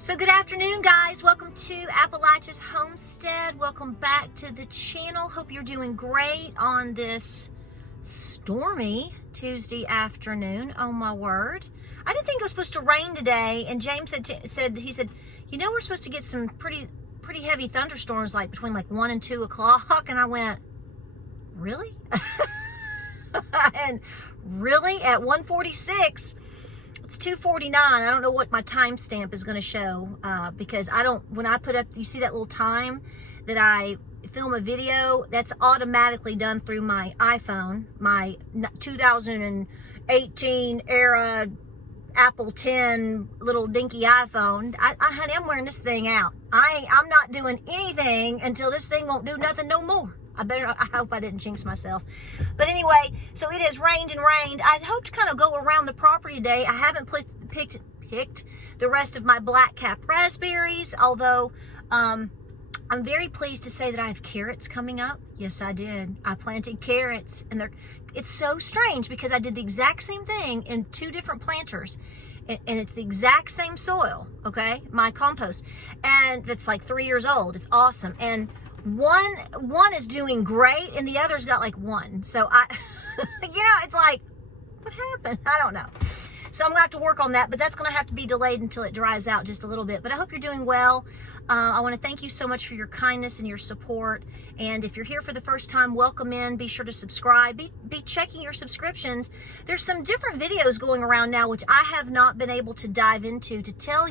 So good afternoon, guys. Welcome to Appalachia's Homestead. Welcome back to the channel. Hope you're doing great on this stormy Tuesday afternoon. Oh my word. I didn't think it was supposed to rain today, and James said, you know, we're supposed to get some pretty heavy thunderstorms like between like 1 and 2 o'clock, and I went, really? And really at 1:46, it's 2:49. I don't know what my timestamp is going to show because when I put up, you see that little time that I film a video, that's automatically done through my iPhone, my 2018 era Apple 10 little dinky iPhone. Honey, I'm wearing this thing out. I'm not doing anything until this thing won't do nothing no more. I hope I didn't jinx myself. But anyway, so it has rained and rained. I hope to kind of go around the property today. I haven't picked the rest of my black cap raspberries, although I'm very pleased to say that I have carrots coming up. Yes, I did. I planted carrots, and it's so strange because I did the exact same thing in 2 different planters. And it's the exact same soil, okay? My compost. And it's like 3 years old. It's awesome. And one is doing great, and the other's got like 1. So it's like, what happened? I don't know. So I'm gonna have to work on that, but that's gonna have to be delayed until it dries out just a little bit. But I hope you're doing well. I want to thank you so much for your kindness and your support. And if you're here for the first time, welcome in. Be sure to subscribe. Be checking your subscriptions. There's some different videos going around now, which I have not been able to dive into to tell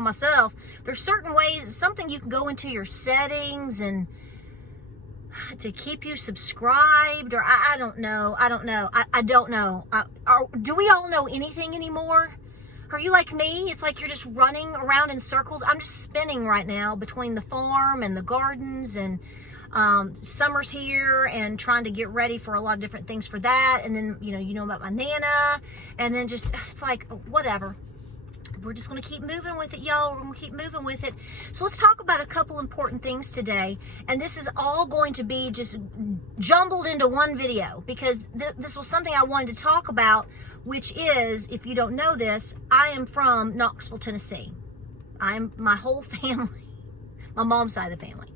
myself. There's certain ways, something you can go into your settings and to keep you subscribed, or I don't know. I don't know. Do we all know anything anymore? Are you like me? It's like you're just running around in circles. I'm just spinning right now between the farm and the gardens, and summer's here and trying to get ready for a lot of different things for that. And then, you know about my Nana, and then just, it's like, whatever. We're just going to keep moving with it, y'all. We're going to keep moving with it. So let's talk about a couple important things today. And this is all going to be just jumbled into one video because this was something I wanted to talk about, which is, if you don't know this, I am from Knoxville, Tennessee. My whole family, my mom's side of the family,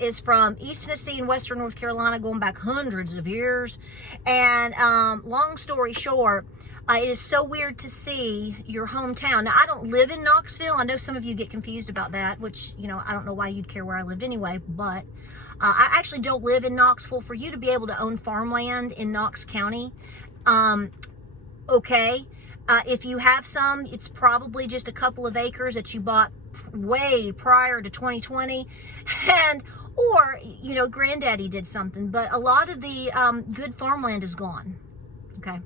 is from East Tennessee and Western North Carolina, going back hundreds of years. And long story short, it is so weird to see your hometown. Now, I don't live in Knoxville. I know some of you get confused about that, which, I don't know why you'd care where I lived anyway, but I actually don't live in Knoxville. For you to be able to own farmland in Knox County, okay. If you have some, it's probably just a couple of acres that you bought way prior to 2020, or granddaddy did something, but a lot of the good farmland is gone, okay?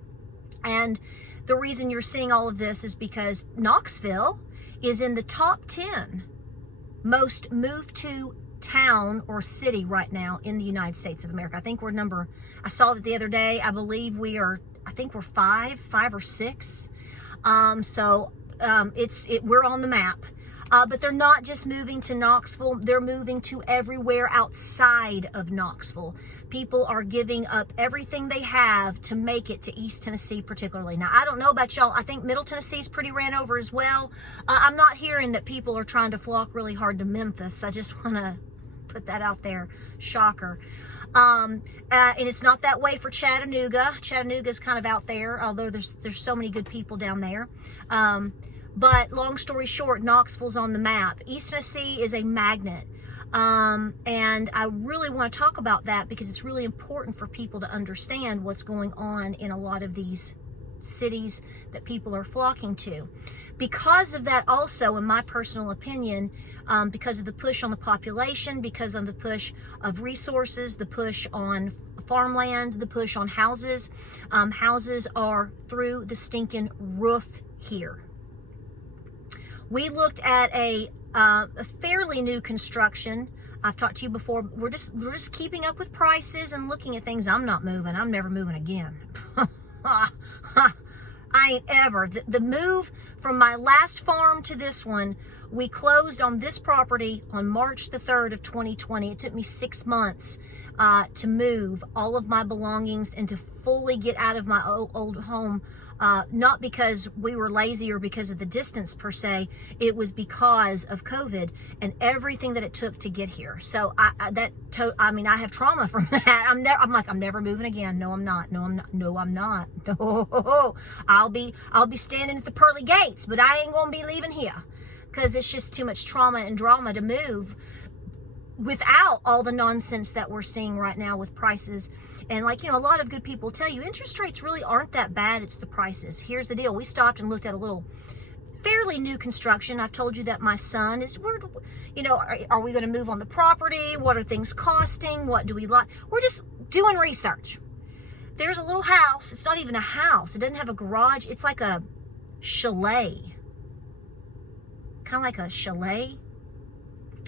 And the reason you're seeing all of this is because Knoxville is in the top 10 most moved to town or city right now in the United States of America. I think I saw that the other day. I believe we're 5 or 6. We're on the map. But they're not just moving to Knoxville. They're moving to everywhere outside of Knoxville. People are giving up everything they have to make it to East Tennessee particularly. Now, I don't know about y'all. I think Middle Tennessee's pretty ran over as well. I'm not hearing that people are trying to flock really hard to Memphis. I just want to put that out there. Shocker. And it's not that way for Chattanooga. Chattanooga's kind of out there, although there's so many good people down there. But long story short, Knoxville's on the map. East Tennessee is a magnet. And I really want to talk about that because it's really important for people to understand what's going on in a lot of these cities that people are flocking to. Because of that also, in my personal opinion, because of the push on the population, because of the push of resources, the push on farmland, the push on houses, houses are through the stinking roof here. We looked at a fairly new construction. I've talked to you before. We're just keeping up with prices and looking at things. I'm not moving. I'm never moving again. I ain't ever. The move from my last farm to this one, we closed on this property on March the 3rd of 2020. It took me 6 months to move all of my belongings and to fully get out of my old home Not because we were lazy or because of the distance per se. It was because of COVID and everything that it took to get here. So I have trauma from that. I'm never moving again. No, I'm not. No, I'm not. No, I'm not. No, I'll be standing at the pearly gates, but I ain't gonna be leaving here because it's just too much trauma and drama to move without all the nonsense that we're seeing right now with prices. And a lot of good people tell you interest rates really aren't that bad. It's the prices. Here's the deal. We stopped and looked at a little fairly new construction. I've told you that my son is, are we going to move on the property? What are things costing? What do we like? We're just doing research. There's a little house. It's not even a house. It doesn't have a garage. It's like a chalet. Kind of like a chalet.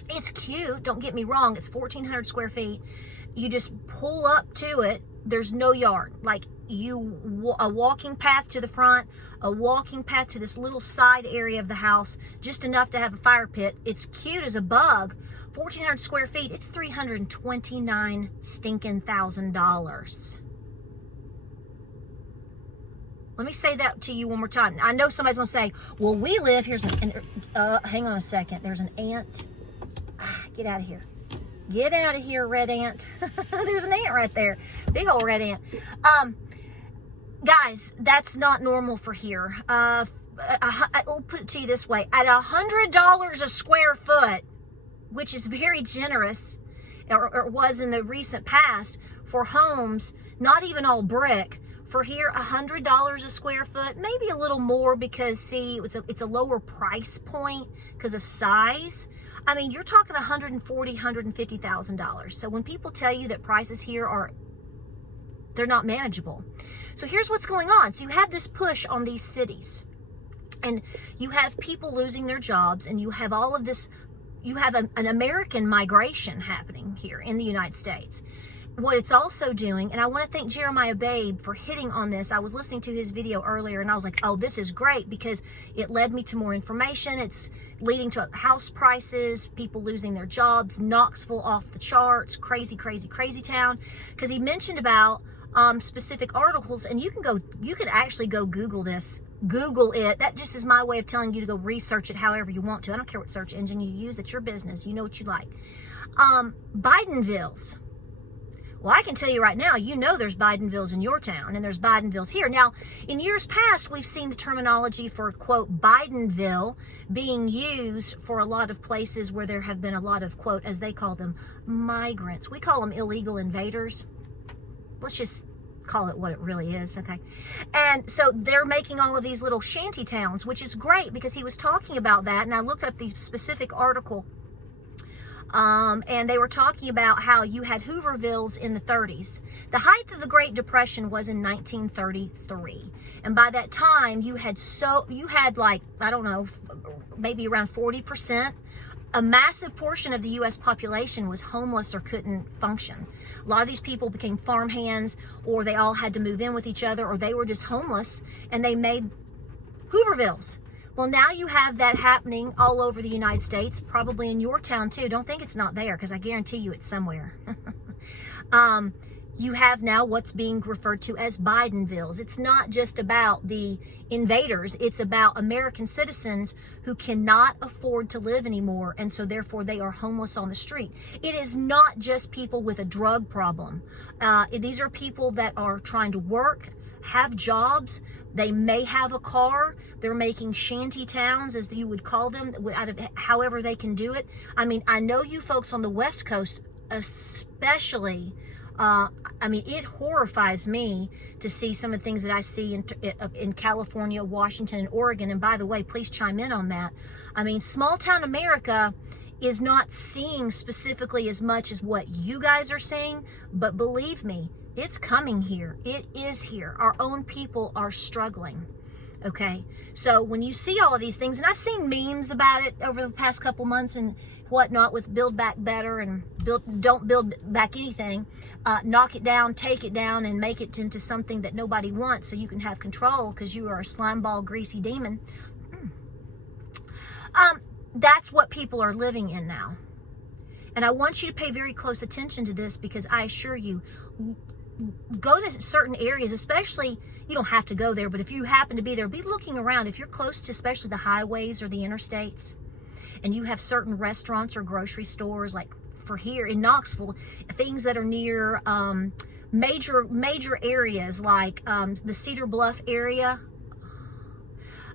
It's cute, don't get me wrong. It's 1,400 square feet. You just pull up to it. There's no yard. A walking path to the front, a walking path to this little side area of the house, just enough to have a fire pit. It's cute as a bug. 1,400 square feet. It's $329 stinking $1,000. Let me say that to you one more time. I know somebody's gonna say, "Well, we live hang on a second. There's an ant." Get out of here. Get out of here, red ant. There's an ant right there. Big old red ant. Guys, that's not normal for here. I'll put it to you this way. At $100 a square foot, which is very generous, or was in the recent past, for homes, not even all brick, for here, $100 a square foot, maybe a little more because, see, it's a lower price point because of size. I mean, you're talking $140,000, $150,000. So when people tell you that prices here they're not manageable. So here's what's going on. So you have this push on these cities, and you have people losing their jobs, and you have all of this, you have an American migration happening here in the United States. What it's also doing, and I want to thank Jeremiah Babe for hitting on this. I was listening to his video earlier and I was like, oh, this is great because it led me to more information. It's leading to house prices, people losing their jobs, Knoxville off the charts, crazy, crazy, crazy town. Because he mentioned about specific articles, and you can actually go Google this. Google it. That just is my way of telling you to go research it however you want to. I don't care what search engine you use. It's your business. You know what you like. Bidenvilles. Well, I can tell you right now, there's Bidenvilles in your town, and there's Bidenvilles here. Now, in years past, we've seen the terminology for, quote, Bidenville being used for a lot of places where there have been a lot of, quote, as they call them, migrants. We call them illegal invaders. Let's just call it what it really is, okay? And so they're making all of these little shanty towns, which is great because he was talking about that, and I looked up the specific article. And they were talking about how you had Hoovervilles in the 30s. The height of the Great Depression was in 1933. And by that time, you had like, I don't know, maybe around 40%. A massive portion of the U.S. population was homeless or couldn't function. A lot of these people became farmhands, or they all had to move in with each other, or they were just homeless, and they made Hoovervilles. Well, now you have that happening all over the United States, probably in your town too. Don't think it's not there, because I guarantee you it's somewhere. You have now what's being referred to as Bidenvilles. It's not just about the invaders. It's about American citizens who cannot afford to live anymore, and so therefore they are homeless on the street. It is not just people with a drug problem. These are people that are trying to work, have jobs. They may have a car. They're making shanty towns, as you would call them, out of however they can do it. I mean, I know you folks on the West Coast especially, it horrifies me to see some of the things that I see in California, Washington, and Oregon. And by the way, please chime in on that. I mean, small town America is not seeing specifically as much as what you guys are seeing, but believe me, it's coming here. It is here. Our own people are struggling. Okay, so when you see all of these things, and I've seen memes about it over the past couple months and whatnot with Build Back Better and don't build back anything, knock it down, take it down, and make it into something that nobody wants so you can have control because you are a slime ball, greasy demon. That's what people are living in now. And I want you to pay very close attention to this because I assure you, go to certain areas, especially, you don't have to go there, but if you happen to be there, be looking around. If you're close to especially the highways or the interstates, and you have certain restaurants or grocery stores, like for here in Knoxville, things that are near major areas like the Cedar Bluff area.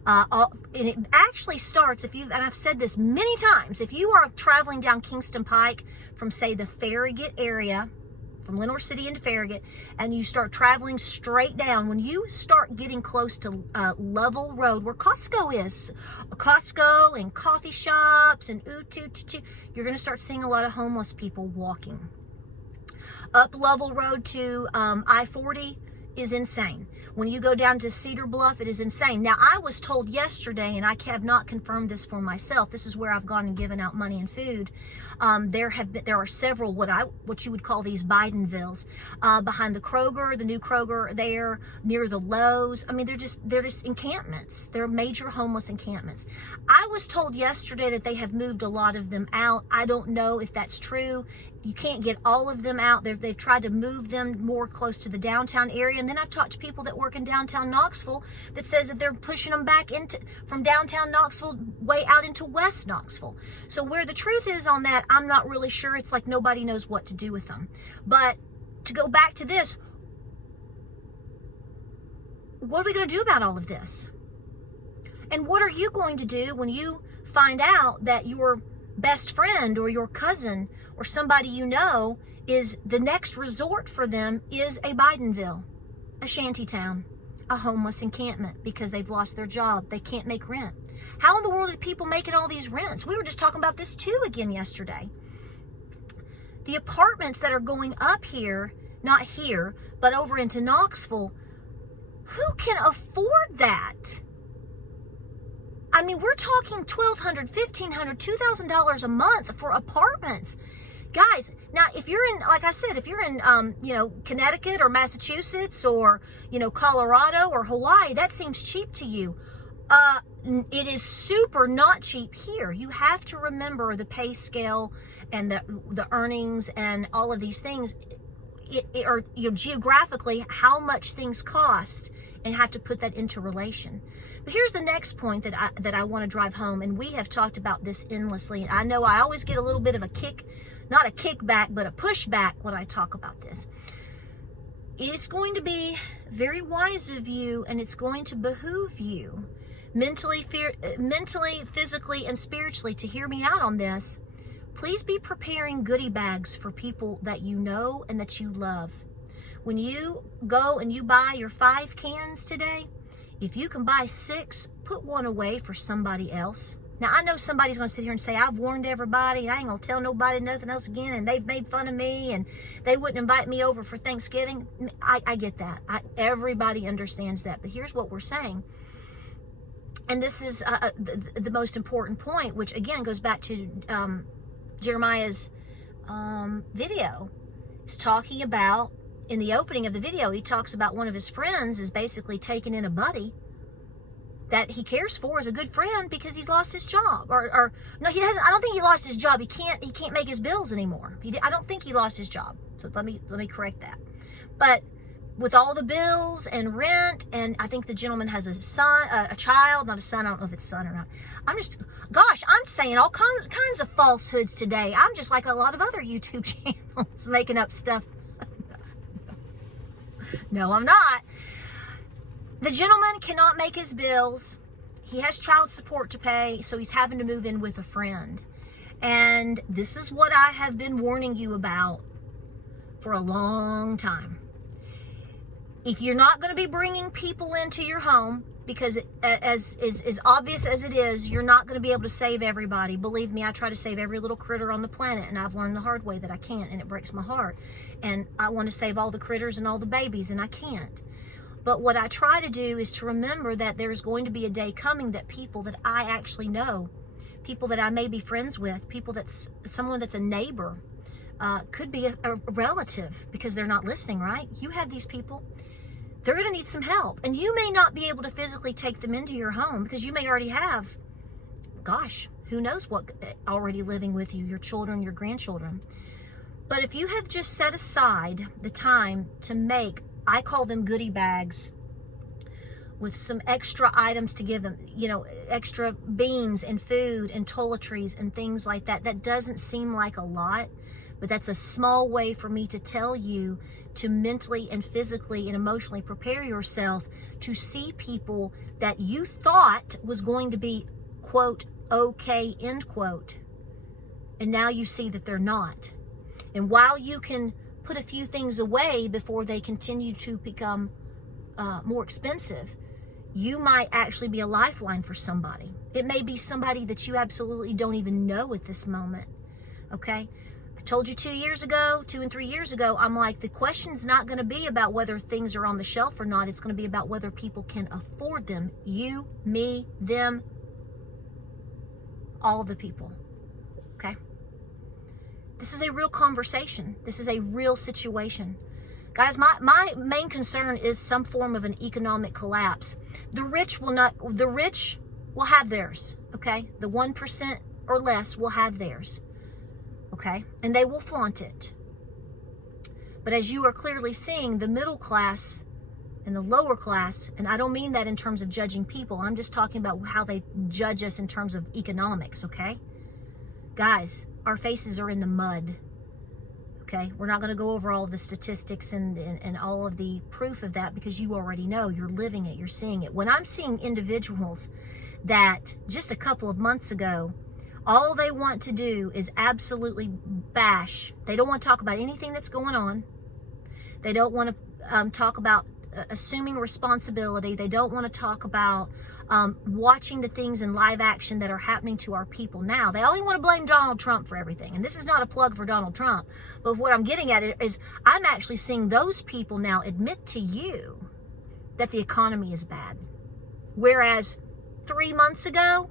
And it actually starts, and I've said this many times, if you are traveling down Kingston Pike from, say, the Farragut area, from Lenore City into Farragut, and you start traveling straight down, when you start getting close to Level Road, where Costco is, Costco and coffee shops and you're going to start seeing a lot of homeless people walking. Up Level Road to I-40 is insane. When you go down to Cedar Bluff, it is insane. Now, I was told yesterday, and I have not confirmed this for myself, this is where I've gone and given out money and food. There are several what you would call these Bidenvilles behind the Kroger, the new Kroger there, near the Lowe's. I mean, they're just encampments. They're major homeless encampments. I was told yesterday that they have moved a lot of them out. I don't know if that's true. You can't get all of them out. They've tried to move them more close to the downtown area. And then I've talked to people that work in downtown Knoxville that says that they're pushing them back from downtown Knoxville way out into West Knoxville. So where the truth is on that, I'm not really sure. It's like nobody knows what to do with them. But to go back to this, what are we going to do about all of this? And what are you going to do when you find out that your best friend or your cousin or somebody you know is the next resort for them is a Bidenville, a shantytown, a homeless encampment because they've lost their job. They can't make rent. How in the world are people making all these rents? We were just talking about this too again yesterday. The apartments that are going up here, not here, but over into Knoxville, who can afford that? I mean, we're talking $1,200, $1,500, $2,000 a month for apartments. Guys, now if you're in, like I said, if you're in, Connecticut or Massachusetts or, Colorado or Hawaii, that seems cheap to you. It is super not cheap here. You have to remember the pay scale and the earnings and all of these things. Or geographically, how much things cost, and have to put that into relation. But here's the next point that I want to drive home, and we have talked about this endlessly. I know I always get a little bit of a kick, not a kickback, but a pushback when I talk about this. It's going to be very wise of you, and it's going to behoove you mentally, physically, and spiritually to hear me out on this. Please be preparing goodie bags for people that you know and that you love. When you go and you buy your 5 cans today, if you can buy 6, put 1 away for somebody else. Now, I know somebody's going to sit here and say, I've warned everybody, I ain't going to tell nobody nothing else again, and they've made fun of me, and they wouldn't invite me over for Thanksgiving. I get that. Everybody understands that. But here's what we're saying. And this is the most important point, which again goes back to Jeremiah's video. He's talking about, in the opening of the video, he talks about one of his friends is basically taking in a buddy that he cares for as a good friend because he's lost his job. Or no, he hasn't. I don't think he lost his job. He can't make his bills anymore. I don't think he lost his job. So let me correct that. But with all the bills and rent, and I think the gentleman has a son, a child, not a son. I don't know if it's a son or not. I'm saying all kinds of falsehoods today. I'm just like a lot of other YouTube channels making up stuff. No, I'm not. The gentleman cannot make his bills. He has child support to pay, so he's having to move in with a friend. And this is what I have been warning you about for a long time. If you're not going to be bringing people into your home, because as obvious as it is, you're not going to be able to save everybody. Believe me, I try to save every little critter on the planet, and I've learned the hard way that I can't, and it breaks my heart. And I want to save all the critters and all the babies, and I can't. But what I try to do is to remember that there's going to be a day coming that people that I actually know, people that I may be friends with, someone that's a neighbor, could be a relative, because they're not listening, right? You have these people. They're going to need some help. And you may not be able to physically take them into your home because you may already have, gosh, who knows what already living with you, your children, your grandchildren. But if you have just set aside the time to make, I call them goodie bags, with some extra items to give them, extra beans and food and toiletries and things like that. That doesn't seem like a lot, but that's a small way for me to tell you to mentally and physically and emotionally prepare yourself to see people that you thought was going to be, quote, okay, end quote. And now you see that they're not. And while you can put a few things away before they continue to become more expensive, you might actually be a lifeline for somebody. It may be somebody that you absolutely don't even know at this moment. Okay? I told you 2 and 3 years ago, I'm like, the question's not going to be about whether things are on the shelf or not. It's going to be about whether people can afford them. You, me, them, all of the people. Okay? This is a real conversation. This is a real situation. Guys, my main concern is some form of an economic collapse. The rich will have theirs, okay? The 1% or less will have theirs, okay? And they will flaunt it. But as you are clearly seeing, the middle class and the lower class, and I don't mean that in terms of judging people, I'm just talking about how they judge us in terms of economics, okay? Guys, our faces are in the mud. Okay, we're not going to go over all of the statistics and all of the proof of that, because you already know. You're living it. You're seeing it. When I'm seeing individuals that just a couple of months ago, all they want to do is absolutely bash. They don't want to talk about anything that's going on. They don't want to talk about assuming responsibility. They don't want to talk about watching the things in live action that are happening to our people now. They only want to blame Donald Trump for everything. And this is not a plug for Donald Trump, but what I'm getting at is I'm actually seeing those people now admit to you that the economy is bad. Whereas 3 months ago,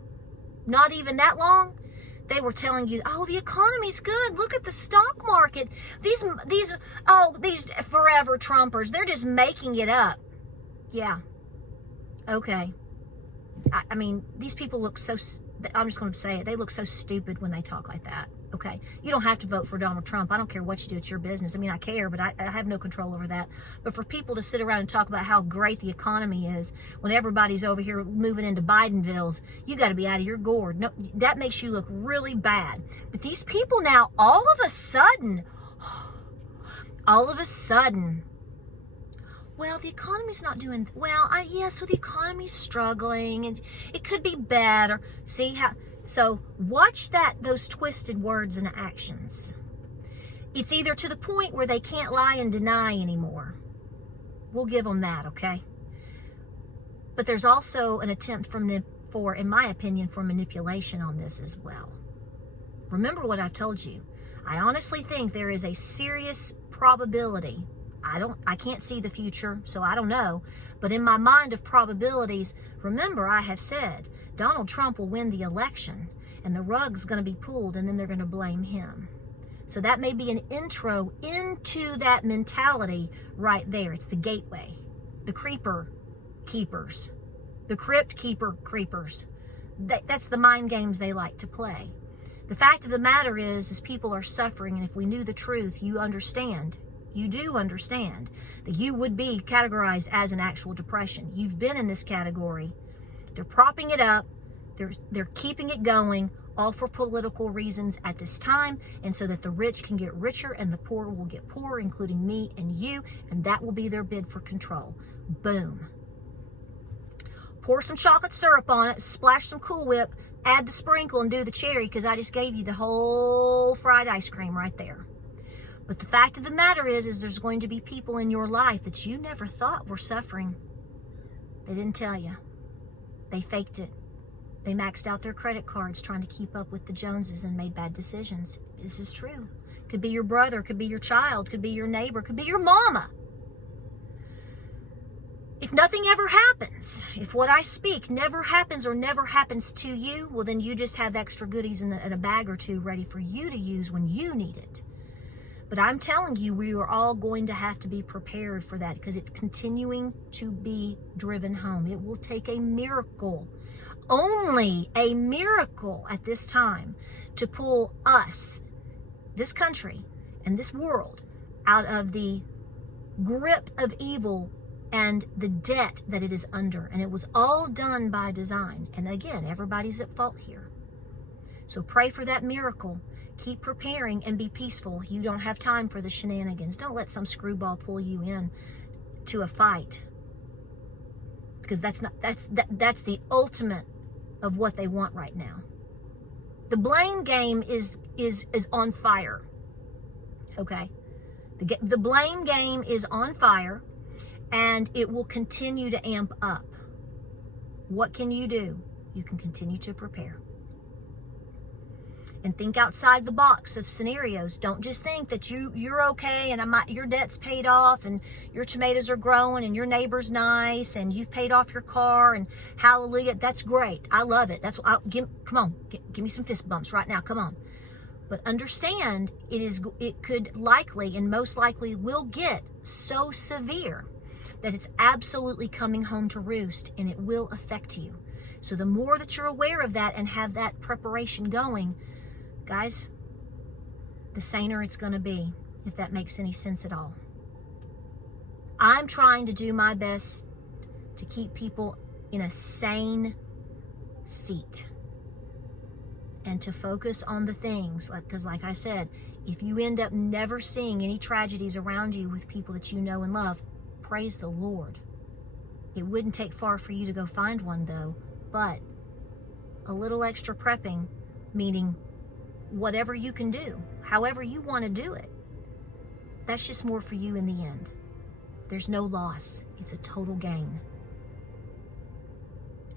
not even that long, they were telling you, oh, the economy's good. Look at the stock market. These forever Trumpers, they're just making it up. Yeah. Okay. I mean, these people look so, I'm just going to say it, they look so stupid when they talk like that. Okay. You don't have to vote for Donald Trump. I don't care what you do. It's your business. I mean, I care, but I have no control over that. But for people to sit around and talk about how great the economy is when everybody's over here moving into Bidenvilles, you got to be out of your gourd. No, that makes you look really bad. But these people now, all of a sudden, well, the economy's not doing well. So the economy's struggling, and it could be better. See how? So watch those twisted words and actions. It's either to the point where they can't lie and deny anymore. We'll give them that, okay? But there's also an attempt in my opinion, for manipulation on this as well. Remember what I've told you. I honestly think there is a serious probability. I can't see the future, so I don't know. But in my mind of probabilities, remember I have said Donald Trump will win the election, and the rug's going to be pulled, and then they're going to blame him. So that may be an intro into that mentality right there. It's the gateway. The creeper keepers. The crypt keeper creepers. That's the mind games they like to play. The fact of the matter is people are suffering, and if we knew the truth, you understand. You do understand that you would be categorized as an actual depression. You've been in this category. They're propping it up. They're keeping it going, all for political reasons at this time, and so that the rich can get richer and the poor will get poorer, including me and you, and that will be their bid for control. Boom. Pour some chocolate syrup on it, splash some Cool Whip, add the sprinkle, and do the cherry, because I just gave you the whole fried ice cream right there. But the fact of the matter is there's going to be people in your life that you never thought were suffering. They didn't tell you. They faked it. They maxed out their credit cards trying to keep up with the Joneses and made bad decisions. This is true. Could be your brother, could be your child, could be your neighbor, could be your mama. If nothing ever happens, if what I speak never happens or never happens to you, well, then you just have extra goodies in a bag or two ready for you to use when you need it. But I'm telling you, we are all going to have to be prepared for that, because it's continuing to be driven home. It will take a miracle, only a miracle at this time, to pull us, this country, and this world out of the grip of evil and the debt that it is under. And it was all done by design. And again, everybody's at fault here. So pray for that miracle. Keep preparing and be peaceful. You don't have time for the shenanigans. Don't let some screwball pull you in to a fight. Because that's the ultimate of what they want right now. The blame game is on fire. Okay? The blame game is on fire, and it will continue to amp up. What can you do? You can continue to prepare. And think outside the box of scenarios. Don't just think that you're okay and your debt's paid off and your tomatoes are growing and your neighbor's nice and you've paid off your car and hallelujah. That's great. I love it. Come on, give me some fist bumps right now. Come on. But understand, it could likely and most likely will get so severe that it's absolutely coming home to roost, and it will affect you. So the more that you're aware of that and have that preparation going, guys, the saner it's going to be, if that makes any sense at all. I'm trying to do my best to keep people in a sane seat and to focus on the things, because like I said, if you end up never seeing any tragedies around you with people that you know and love, praise the Lord. It wouldn't take far for you to go find one though, but a little extra prepping, meaning whatever you can do, however you want to do it, that's just more for you in the end. There's no loss. It's a total gain.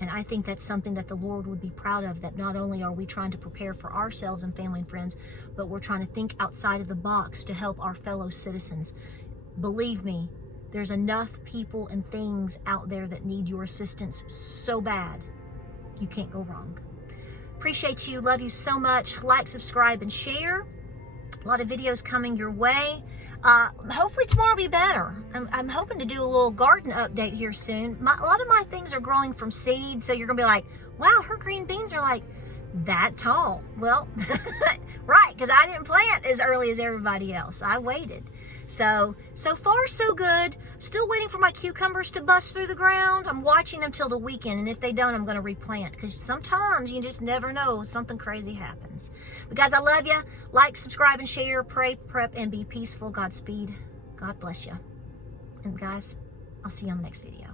And I think that's something that the Lord would be proud of, that not only are we trying to prepare for ourselves and family and friends, but we're trying to think outside of the box to help our fellow citizens. Believe me, there's enough people and things out there that need your assistance so bad. You can't go wrong. Appreciate you. Love you so much. Like, subscribe, and share. A lot of videos coming your way. Hopefully tomorrow will be better. I'm hoping to do a little garden update here soon. A lot of my things are growing from seed, so you're going to be like, wow, her green beans are like that tall. Well, right, because I didn't plant as early as everybody else. I waited. So far so good. Still waiting for my cucumbers to bust through the ground. I'm watching them till the weekend, and if they don't, I'm going to replant, because sometimes you just never know, something crazy happens. But guys, I love you. Like, subscribe, and share. Pray, prep, and be peaceful. Godspeed. God bless you. And guys, I'll see you on the next video.